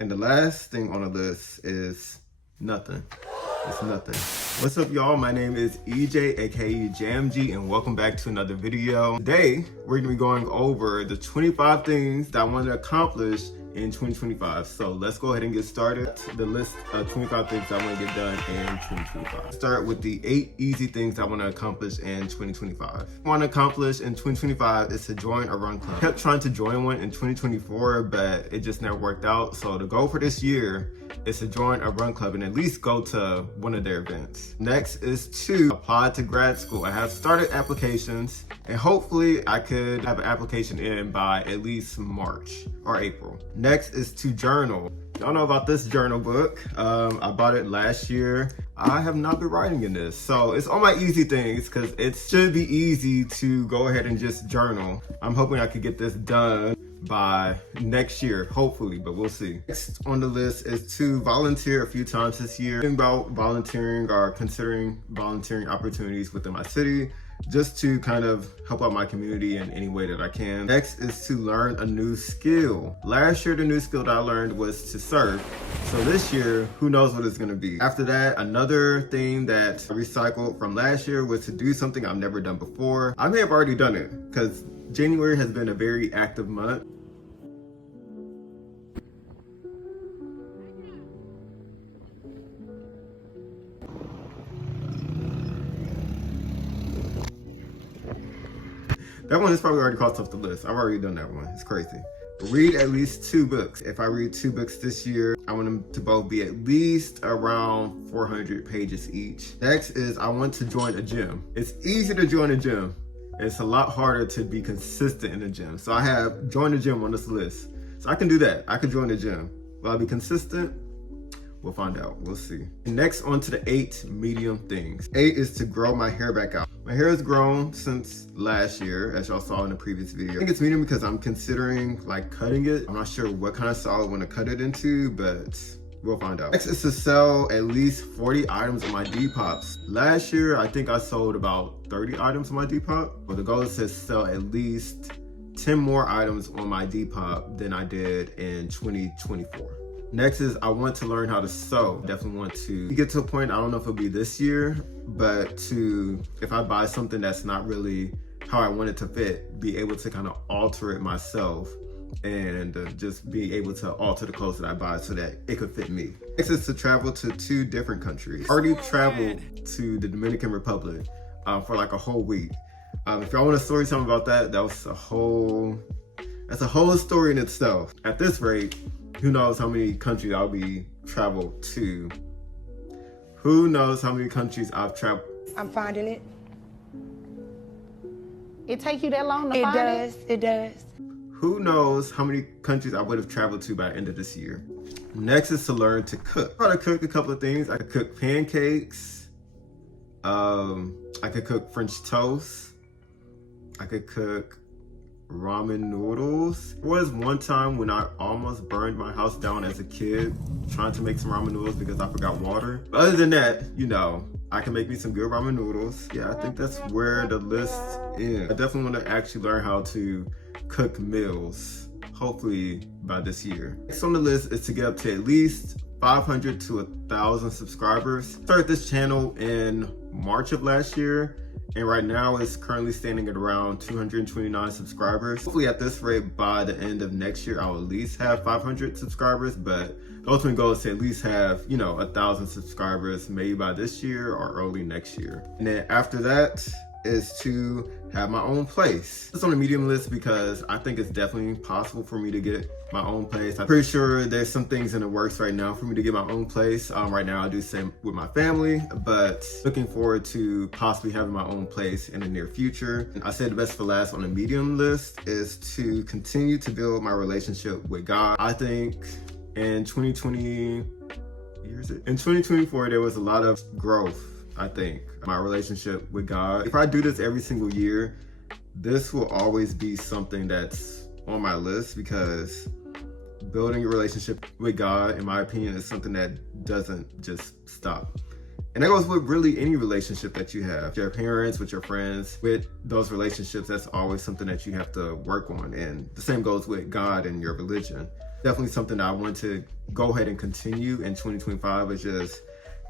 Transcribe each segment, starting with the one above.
And the last thing on the list is nothing. It's nothing. What's up, y'all? My name is EJ, aka JamG, and welcome back to another video. Today, we're gonna be going over the 25 things that I want to accomplish in 2025. So let's go ahead and get started. The list of 25 things I want to get done in 2025. Start with the 8 easy things I want to accomplish in 2025. What I want to accomplish in 2025 is to join a run club. I kept trying to join one in 2024, but it just never worked out. So the goal for this year is to join a run club and at least go to one of their events. Next is to apply to grad school. I have started applications and hopefully I could have an application in by at least March or April. Next is to journal. Y'all know about this journal book. I bought it last year. I have not been writing in this. So it's on my easy things because it should be easy to go ahead and just journal. I'm hoping I could get this done by next year, hopefully, but we'll see. Next on the list is to volunteer a few times this year. Thinking about volunteering or considering volunteering opportunities within my city, just to kind of help out my community in any way that I can. Next is to learn a new skill. Last year, the new skill that I learned was to surf. So this year, who knows what it's gonna be. After that, another thing that I recycled from last year was to do something I've never done before. I may have already done it because January has been a very active month. That one is probably already crossed off the list. I've already done that one. It's crazy. Read at least 2 books. If I read 2 books this year, I want them to both be at least around 400 pages each. Next is I want to join a gym. It's easy to join a gym. It's a lot harder to be consistent in the gym. So I have joined a gym on this list. So I can do that. I can join the gym. Will I be consistent? We'll find out. We'll see. And next, on to the 8 medium things. 8 is to grow my hair back out. My hair has grown since last year, as y'all saw in the previous video. I think it's medium because I'm considering like cutting it. I'm not sure what kind of style I want to cut it into, but we'll find out. Next is to sell at least 40 items on my Depop. Last year, I think I sold about 30 items on my Depop. But the goal is to sell at least 10 more items on my Depop than I did in 2024. Next is I want to learn how to sew. Definitely want to get to a point, I don't know if it'll be this year, but if I buy something that's not really how I want it to fit, be able to kind of alter it myself and just be able to alter the clothes that I buy so that it could fit me. Next is to travel to 2 different countries. I already traveled to the Dominican Republic for like a whole week. If y'all want a story time about that, that's a whole story in itself. At this rate, who knows how many countries I'll be traveled to. Who knows how many countries I've traveled. I'm finding it. It take you that long to find it? It does. Who knows how many countries I would have traveled to by the end of this year. Next is to learn to cook. I could cook a couple of things. I could cook pancakes. I could cook French toast. I could cook ramen noodles. There was one time when I almost burned my house down as a kid trying to make some ramen noodles because I forgot water. But other than that, you know, I can make me some good ramen noodles. Yeah, I think that's where the list is. I definitely want to actually learn how to cook meals, hopefully by this year. Next on the list is to get up to at least 500 to 1,000 subscribers. I started this channel in March of last year, and right now it's currently standing at around 229 subscribers. Hopefully at this rate, by the end of next year, I'll at least have 500 subscribers, but the ultimate goal is to at least have, 1,000 subscribers, maybe by this year or early next year. And then after that is to have my own place. It's on the medium list because I think it's definitely possible for me to get my own place. I'm pretty sure there's some things in the works right now for me to get my own place. Right now I do the same with my family, but looking forward to possibly having my own place in the near future. And I said the best for last on the medium list is to continue to build my relationship with God. I think in 2024, there was a lot of growth, I think, my relationship with God. If I do this every single year, this will always be something that's on my list because building a relationship with God, in my opinion, is something that doesn't just stop. And that goes with really any relationship that you have. With your parents, with your friends, with those relationships, that's always something that you have to work on. And the same goes with God and your religion. Definitely something that I want to go ahead and continue in 2025 is just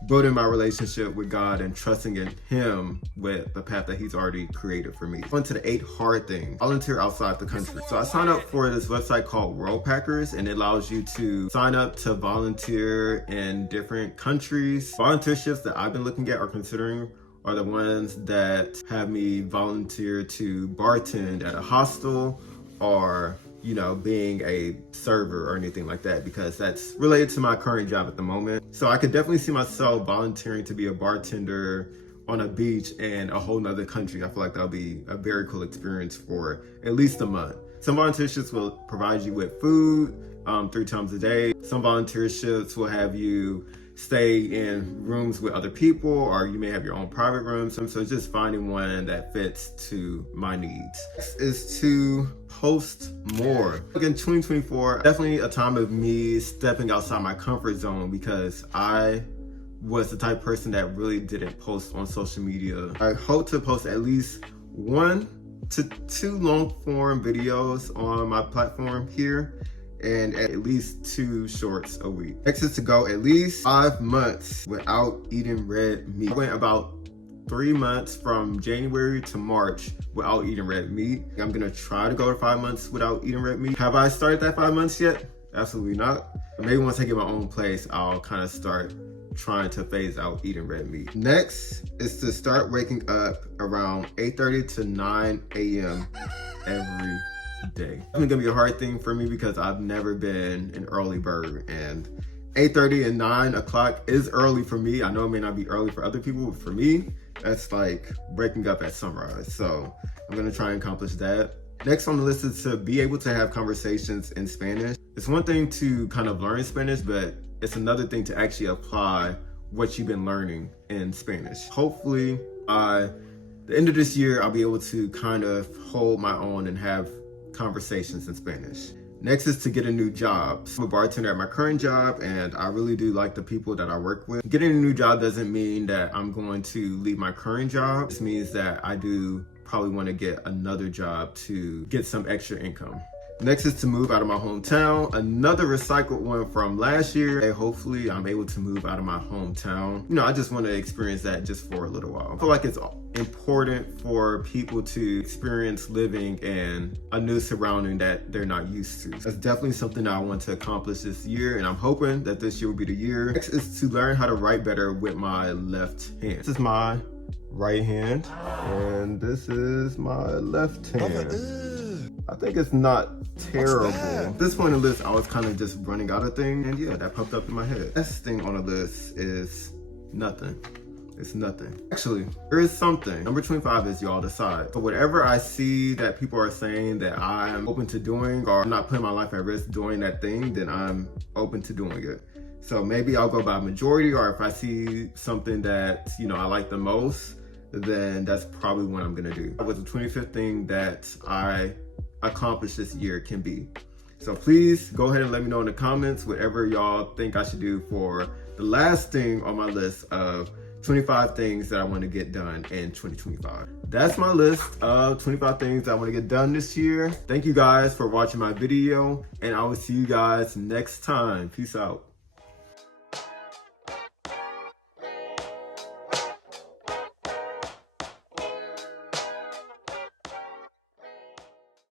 building my relationship with God and trusting in Him with the path that He's already created for me. On to the 8 hard things. Volunteer outside the country. So I signed up for this website called World Packers, and it allows you to sign up to volunteer in different countries. Volunteerships that I've been looking at or considering are the ones that have me volunteer to bartend at a hostel or being a server or anything like that, because that's related to my current job at the moment. So I could definitely see myself volunteering to be a bartender on a beach in a whole nother country. I feel like that'll be a very cool experience for at least a month. Some volunteerships will provide you with food 3 times a day. Some volunteerships will have you stay in rooms with other people, or you may have your own private rooms. So just finding one that fits to my needs. Next is to post more. In 2024, definitely a time of me stepping outside my comfort zone, because I was the type of person that really didn't post on social media. I hope to post at least 1 to 2 long form videos on my platform here, and at least 2 shorts a week. Next is to go at least 5 months without eating red meat. I went about 3 months from January to March without eating red meat. I'm gonna try to go to 5 months without eating red meat. Have I started that 5 months yet? Absolutely not. Maybe once I get my own place, I'll kind of start trying to phase out eating red meat. Next is to start waking up around 8:30 to 9 a.m. every day. It's gonna be a hard thing for me because I've never been an early bird, and 8:30 and 9 o'clock is early for me. I know it may not be early for other people, but for me, that's like waking up at sunrise. So I'm gonna try and accomplish that. Next on the list is to be able to have conversations in Spanish. It's one thing to kind of learn Spanish, but it's another thing to actually apply what you've been learning in Spanish. Hopefully, by the end of this year, I'll be able to kind of hold my own and have conversations in Spanish. Next is to get a new job. I'm a bartender at my current job, and I really do like the people that I work with. Getting a new job doesn't mean that I'm going to leave my current job. This means that I do probably want to get another job to get some extra income. Next is to move out of my hometown. Another recycled one from last year. And hopefully I'm able to move out of my hometown. I just want to experience that just for a little while. I feel like it's important for people to experience living in a new surrounding that they're not used to. That's definitely something I want to accomplish this year, and I'm hoping that this year will be the year. Next is to learn how to write better with my left hand. This is my right hand, and this is my left hand. I think it's not terrible. At this point in the list, I was kind of just running out of things, and yeah, that popped up in my head. Next thing on the list is nothing. It's nothing. Actually, there is something. Number 25 is y'all decide. So whatever I see that people are saying that I'm open to doing, or I'm not putting my life at risk doing that thing, then I'm open to doing it. So maybe I'll go by majority, or if I see something that, I like the most, then that's probably what I'm gonna do. What the 25th thing that I accomplished this year can be. So please go ahead and let me know in the comments whatever y'all think I should do for the last thing on my list of 25 things that I want to get done in 2025. That's my list of 25 things I want to get done this year. Thank you guys for watching my video, and I will see you guys next time. Peace out.